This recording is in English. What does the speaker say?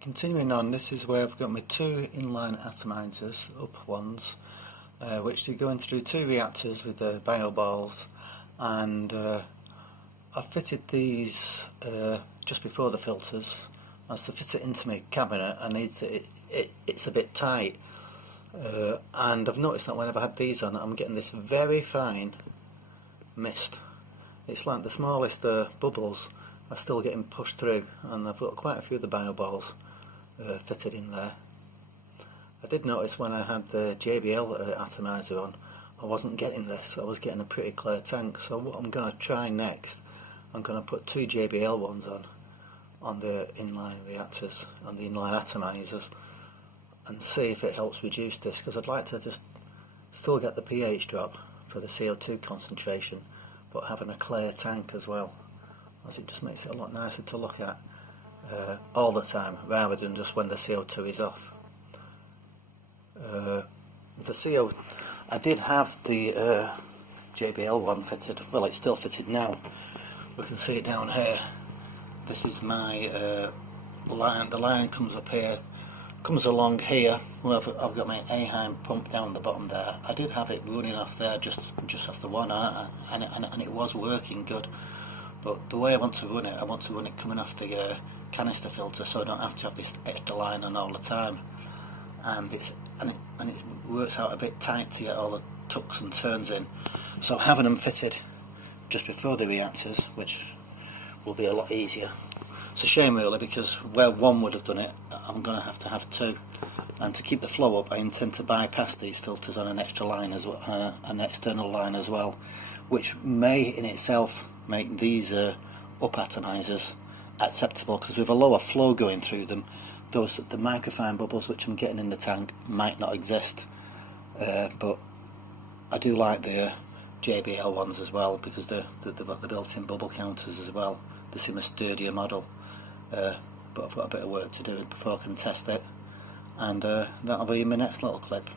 Continuing on, this is where I've got my two inline atomizers, up ones, which are going through two reactors with the bio balls, and I fitted these just before the filters. As to fit it into my cabinet, I need to, it's a bit tight, and I've noticed that whenever I had these on, I'm getting this very fine mist. It's like the smallest bubbles are still getting pushed through, and I've got quite a few of the bio balls fitted in there. I did notice when I had the JBL atomizer on, I wasn't getting this. I was getting a pretty clear tank. So what I'm going to try next, I'm going to put two JBL ones on the inline reactors, on the inline atomizers, and see if it helps reduce this, because I'd like to just still get the pH drop for the CO2 concentration, but having a clear tank as well, as it just makes it a lot nicer to look at all the time, rather than just when the CO2 is off. I did have the JBL one fitted. Well, it's still fitted now. We can see it down here. This is my line. The line comes up here, comes along here. Well, I've got my eheim pump down the bottom there. I did have it running off there, just off the one, and it was working good. But the way I want to run it coming off the canister filter, so I don't have to have this extra line on all the time. And it works out a bit tight to get all the tucks and turns in. So having them fitted just before the reactors, which will be a lot easier. It's a shame really, because where one would have done it, I'm going to have two. And to keep the flow up, I intend to bypass these filters on an extra line as well, an external line as well, which may in itself make these up atomizers acceptable, because with a lower flow going through them, the microfine bubbles which I'm getting in the tank might not exist. But I do like the JBL ones as well, because they've got the built-in bubble counters as well. They seem a sturdier model, but I've got a bit of work to do before I can test it, and that'll be in my next little clip.